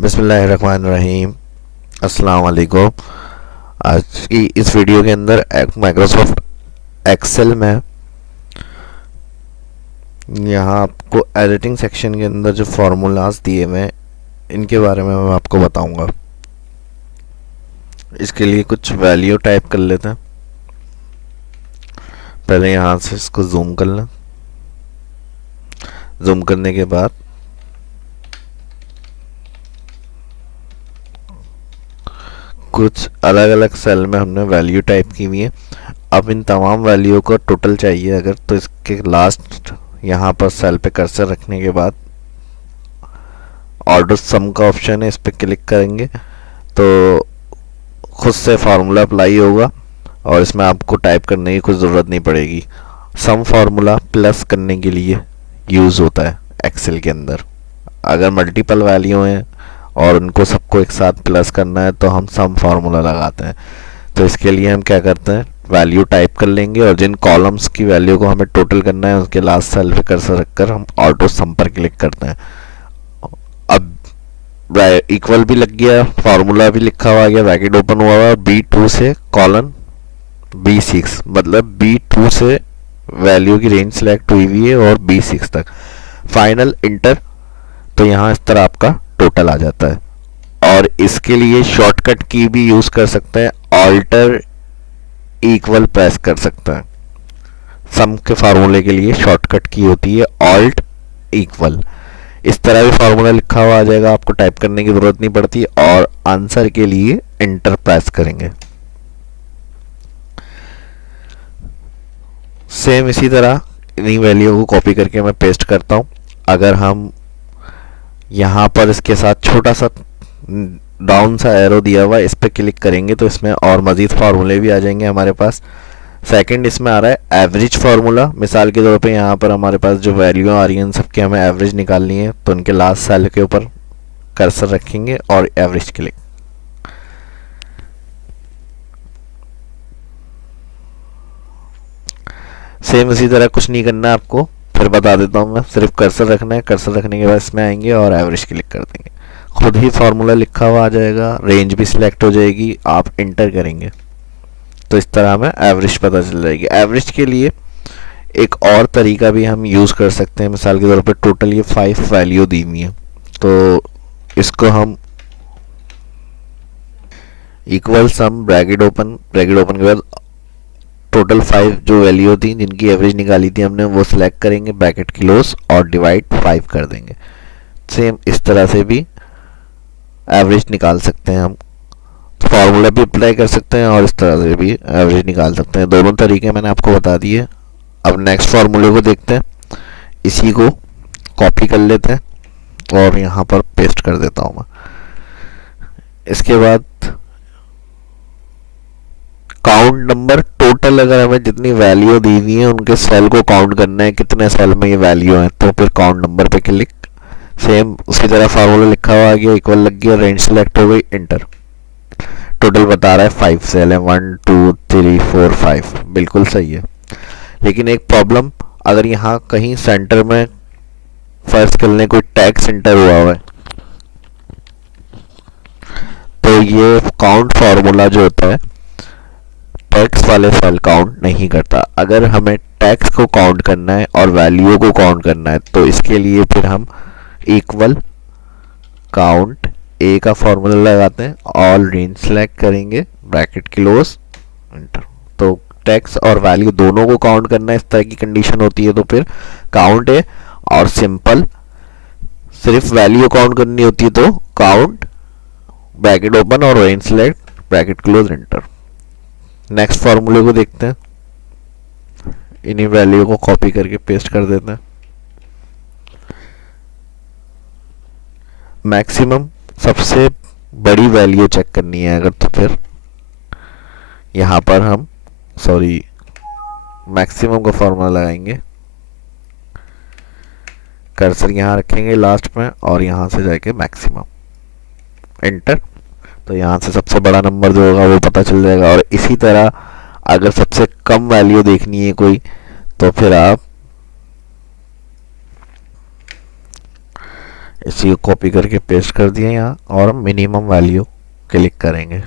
बिस्मिल्लाहिर्रहमानिर्रहीम। अस्सलाम वालेकुम। आज की इस वीडियो के अंदर माइक्रोसॉफ्ट एक्सेल में यहाँ आपको एडिटिंग सेक्शन के अंदर जो फार्मूलाज दिए हुए हैं इनके बारे में मैं आपको बताऊंगा। इसके लिए कुछ वैल्यू टाइप कर लेते हैं। पहले यहाँ से इसको जूम कर लें। जूम करने के बाद कुछ अलग अलग सेल में हमने वैल्यू टाइप की हुई है। अब इन तमाम वैल्यू को टोटल चाहिए अगर, तो इसके लास्ट यहाँ पर सेल पे कर्सर रखने के बाद ऑर्डर सम का ऑप्शन है, इस पर क्लिक करेंगे तो खुद से फार्मूला अप्लाई होगा और इसमें आपको टाइप करने की कुछ ज़रूरत नहीं पड़ेगी। सम फार्मूला प्लस करने के लिए यूज़ होता है एक्सेल के अंदर। अगर मल्टीपल वैल्यू हैं और उनको सबको एक साथ प्लस करना है तो हम सम फार्मूला लगाते हैं। तो इसके लिए हम क्या करते हैं, वैल्यू टाइप कर लेंगे और जिन कॉलम्स की वैल्यू को हमें टोटल करना है उसके लास्ट सेल पे कर्सर रखकर हम ऑटो सम पर क्लिक करते हैं। अब इक्वल भी लग गया, फार्मूला भी लिखा हुआ गया, ब्रैकेट ओपन हुआ हुआ, B2 से कॉलन B6, मतलब B2 से वैल्यू की रेंज सेलेक्ट हुई हुई है और B6 तक। फाइनल इंटर, तो यहाँ इस तरह आपका टोटल आ जाता है। और इसके लिए शॉर्टकट की भी यूज कर सकते हैं, ऑल्टर इक्वल प्रेस कर सकते हैं। सम के फार्मूले के लिए शॉर्टकट की होती है ऑल्ट इक्वल। इस तरह भी फार्मूला लिखा हुआ आ जाएगा, आपको टाइप करने की जरूरत नहीं पड़ती। और आंसर के लिए एंटर प्रेस करेंगे। सेम इसी तरह इन्हीं वैल्यू को कॉपी करके मैं पेस्ट करता हूँ। अगर हम यहाँ पर इसके साथ छोटा सा डाउन सा एरो दिया हुआ है, इस पर क्लिक करेंगे तो इसमें और मज़ीद फार्मूले भी आ जाएंगे हमारे पास। सेकंड इसमें आ रहा है एवरेज फार्मूला। मिसाल के तौर पे यहाँ पर हमारे पास जो वैल्यू आ रही हैं सबकी हमें एवरेज निकालनी है, तो उनके लास्ट सेल के ऊपर कर्सर रखेंगे और एवरेज क्लिक। सेम इसी तरह कुछ नहीं करना है आपको, फिर बता देता हूँ मैं। सिर्फ कर्सर रखना है, कर्सर रखने के बाद इसमें आएंगे और एवरेज क्लिक कर देंगे। खुद ही फार्मूला लिखा हुआ आ जाएगा, रेंज भी सिलेक्ट हो जाएगी। आप इंटर करेंगे तो इस तरह हमें एवरेज पता चल जाएगी। एवरेज के लिए एक और तरीका भी हम यूज़ कर सकते हैं। मिसाल के तौर पर टोटल ये 5 वैल्यू दी हुई है, तो इसको हम इक्वल सम ब्रैकेट ओपन के बाद टोटल 5 जो वैल्यू थी जिनकी एवरेज निकाली थी हमने वो सिलेक्ट करेंगे, ब्रैकेट क्लोज और डिवाइड 5 कर देंगे। सेम इस तरह से भी एवरेज निकाल सकते हैं हम। फार्मूला भी अप्लाई कर सकते हैं और इस तरह से भी एवरेज निकाल सकते हैं। दोनों तरीके मैंने आपको बता दिए। अब नेक्स्ट फार्मूले को देखते हैं। इसी को कॉपी कर लेते हैं और यहाँ पर पेस्ट कर देता हूँ मैं। इसके बाद काउंट नंबर, टोटल अगर हमें जितनी वैल्यू दी हुई है उनके सेल को काउंट करना है, कितने सेल में ये वैल्यू है, तो फिर काउंट नंबर पे क्लिक। सेम उसी तरह फार्मूला लिखा हुआ आ गया, इक्वल लग गया, रेंज सेलेक्ट हो गई, इंटर। टोटल बता रहा है 5 सेल है, 1 2 3 4 5, बिल्कुल सही है। लेकिन एक प्रॉब्लम, अगर यहाँ कहीं सेंटर में फर्स्ट कर लें कोई टैक्स एंटर हुआ है तो ये काउंट फार्मूला जो होता है टैक्स वाले सेल काउंट नहीं करता। अगर हमें टैक्स को काउंट करना है और वैल्यू को काउंट करना है तो इसके लिए फिर हम इक्वल काउंट ए का फॉर्मूला लगाते हैं, ऑल रेंज सेलेक्ट करेंगे, ब्रैकेट क्लोज, एंटर। तो टैक्स और वैल्यू दोनों को काउंट करना है, इस तरह की कंडीशन होती है तो फिर काउंट है। और सिंपल सिर्फ वैल्यू काउंट करनी होती है तो काउंट, ब्रैकेट ओपन और range select, bracket close, enter. Next फार्मूले को देखते हैं। इन्हीं वैल्यू को कॉपी करके पेस्ट कर देते हैं। मैक्सिमम सबसे बड़ी वैल्यू चेक करनी है अगर, तो फिर यहाँ पर हम मैक्सिमम का फॉर्मूला लगाएंगे। कर्सर यहाँ रखेंगे लास्ट में और यहाँ से जाके मैक्सिमम, एंटर। तो यहाँ से सबसे बड़ा नंबर जो होगा वो पता चल जाएगा। और इसी तरह अगर सबसे कम वैल्यू देखनी है कोई तो फिर आप इसी को कॉपी करके पेस्ट कर दिया यहाँ और मिनिमम वैल्यू क्लिक करेंगे।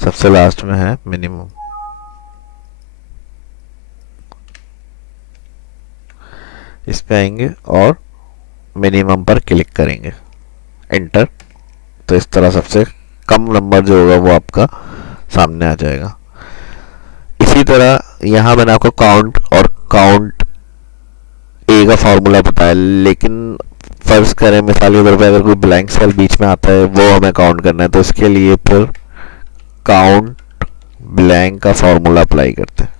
सबसे लास्ट में है मिनिमम। इस पे आएंगे और मिनिमम पर क्लिक करेंगे, एंटर। तो इस तरह सबसे कम नंबर जो होगा वो आपका सामने आ जाएगा। इसी तरह यहाँ मैंने आपको काउंट और काउंट ए का फॉर्मूला बताया, लेकिन फर्ज करें मिसाल के तौर पे अगर कोई ब्लैंक सेल बीच में आता है वो हमें काउंट करना है, तो इसके लिए फिर काउंट ब्लैंक का फॉर्मूला अप्लाई करते हैं।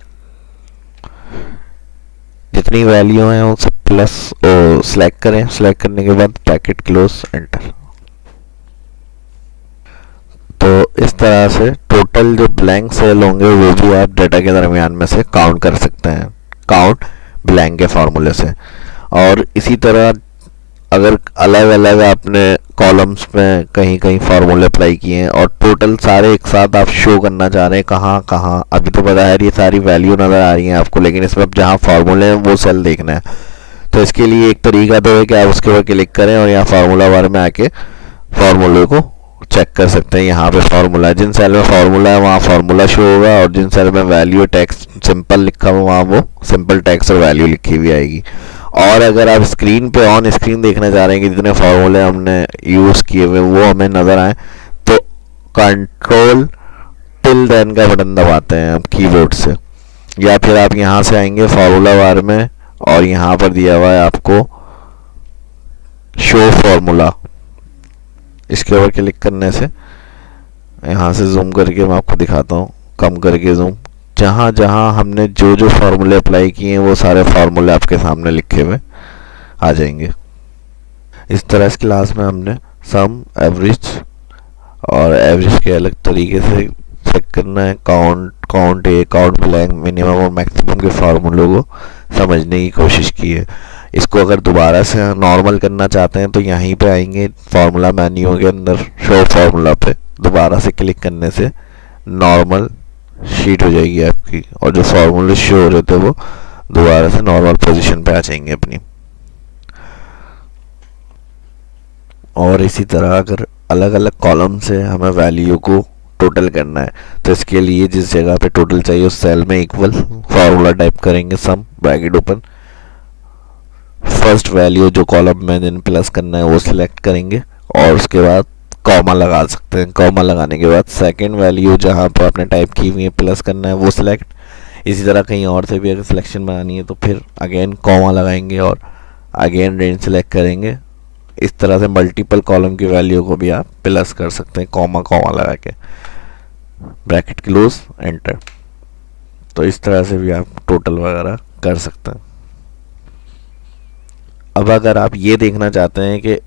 जितनी वैल्यू है वो सब प्लस सिलेक्ट करें, सिलेक्ट करने के बाद ब्रैकेट क्लोज, एंटर। तो इस तरह से टोटल जो ब्लैंक सेल होंगे वो भी आप डेटा के दरमियान में से काउंट कर सकते हैं, काउंट ब्लैंक के फॉर्मूले से। और इसी तरह अगर अलग अलग आपने कॉलम्स में कहीं कहीं फार्मूले अप्लाई किए हैं और टोटल सारे एक साथ आप शो करना चाह रहे हैं कहाँ कहाँ, अभी तो पता है ये सारी वैल्यू नज़र आ रही हैं आपको, लेकिन इसमें अब जहाँ फार्मूले हैं वो सेल देखना है। तो इसके लिए एक तरीका तो है कि आप उसके ऊपर क्लिक करें और यहाँ फार्मूला बार में आके फार्मूले को चेक कर सकते हैं। यहाँ पे फार्मूला, जिन सेल में फार्मूला है वहाँ फार्मूला शो होगा, और जिन सेल में वैल्यू टेक्स्ट सिंपल लिखा हुआ वहाँ वो सिंपल टेक्स्ट और वैल्यू लिखी हुई आएगी। और अगर आप स्क्रीन पे ऑन स्क्रीन देखना चाह रहे हैं कि जितने फार्मूले हमने यूज़ किए हुए वो हमें नज़र आए, तो कंट्रोल टिल देन का बटन दबाते हैं आप कीबोर्ड से, या फिर आप यहाँ से आएंगे फार्मूला बार में और यहाँ पर दिया हुआ है आपको शो फार्मूला। इसके ऊपर क्लिक करने से यहाँ से जूम करके मैं आपको दिखाता हूँ, कम करके जूम, जहाँ जहाँ हमने जो जो फार्मूले अप्लाई किए हैं वो सारे फार्मूले आपके सामने लिखे हुए आ जाएंगे। इस तरह इस क्लास में हमने सम, एवरेज और एवरेज के अलग तरीके से चेक करना है, काउंट ए, काउंट ब्लैंक, मिनिमम और मैक्सिमम के फार्मूलों को समझने की कोशिश की है। इसको अगर दोबारा से नॉर्मल करना चाहते हैं तो यहीं पे आएंगे फार्मूला मेन्यू के अंदर शो फार्मूला पे, दोबारा से क्लिक करने से नॉर्मल शीट हो जाएगी आपकी, और जो फार्मूले शो हो रहे थे वो दोबारा से नॉर्मल पोजीशन पे आ जाएंगे अपनी। और इसी तरह अगर अलग अलग कॉलम से हमें वैल्यू को टोटल करना है तो इसके लिए जिस जगह पे टोटल चाहिए उस सेल में इक्वल फार्मूला टाइप करेंगे, सम ब्रैकेट ओपन, फर्स्ट वैल्यू जो कॉलम में जिन प्लस करना है वो सिलेक्ट करेंगे और उसके बाद कॉमा लगा सकते हैं। कॉमा लगाने के बाद सेकंड वैल्यू जहाँ पर आपने टाइप की हुई है प्लस करना है वो सिलेक्ट। इसी तरह कहीं और से भी अगर सिलेक्शन बनानी है तो फिर अगेन कॉमा लगाएंगे और अगेन रेंज सिलेक्ट करेंगे। इस तरह से मल्टीपल कॉलम की वैल्यू को भी आप प्लस कर सकते हैं कॉमा कॉमा लगा के, ब्रैकेट क्लोज, एंटर। तो इस तरह से भी आप टोटल वगैरह कर सकते हैं। अब अगर आप ये देखना चाहते हैं कि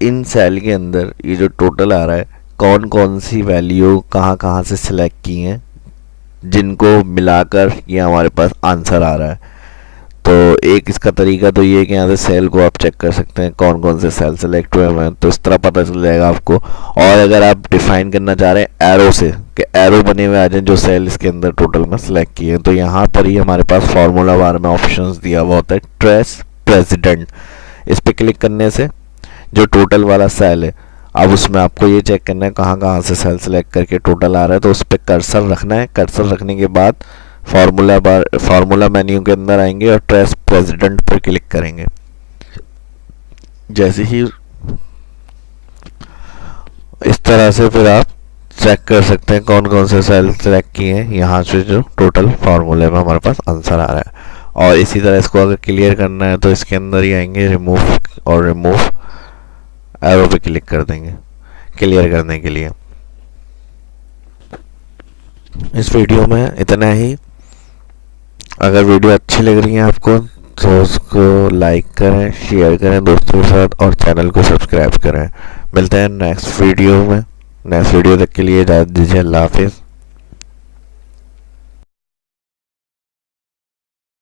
इन सेल के अंदर ये जो टोटल आ रहा है कौन कौन सी वैल्यू कहाँ कहाँ से सिलेक्ट की हैं, जिनको मिलाकर ये हमारे पास आंसर आ रहा है, तो एक इसका तरीका तो ये है कि यहाँ से सेल को आप चेक कर सकते हैं कौन कौन से सेल सेलेक्ट हुए हैं, तो इस तरह पता चल जाएगा आपको। और अगर आप डिफाइन करना चाह रहे हैं एरो से कि एरो बने हुए आ जाए जो सेल इसके अंदर टोटल में सिलेक्ट किए हैं, तो यहाँ पर ही हमारे पास फार्मूला बार में ऑप्शंस दिया हुआ होता है ट्रेस प्रेसिडेंट। इस पर क्लिक करने से जो टोटल वाला सेल है अब उसमें आपको ये चेक करना है कहाँ कहाँ से सेल सेलेक्ट करके टोटल आ रहा है, तो उस पर कर्सर रखना है। कर्सर रखने के बाद फार्मूला मेन्यू के अंदर आएंगे और ट्रेस प्रेसिडेंट पर क्लिक करेंगे। जैसे ही इस तरह से फिर आप चेक कर सकते हैं कौन कौन से सेल सेलेक्ट किए हैं, यहाँ से जो टोटल फार्मूले में हमारे पास आंसर आ रहा है। और इसी तरह इसको अगर क्लियर करना है तो इसके अंदर ही आएंगे रिमूव, और रिमूव एरो पे क्लिक कर देंगे क्लियर करने के लिए। इस वीडियो में इतना ही। अगर वीडियो अच्छी लग रही है आपको तो उसको लाइक करें, शेयर करें दोस्तों के साथ और चैनल को सब्सक्राइब करें। मिलते हैं नेक्स्ट वीडियो में। नेक्स्ट वीडियो तक के लिए इजाज़त दीजिए। अल्लाह हाफिज़।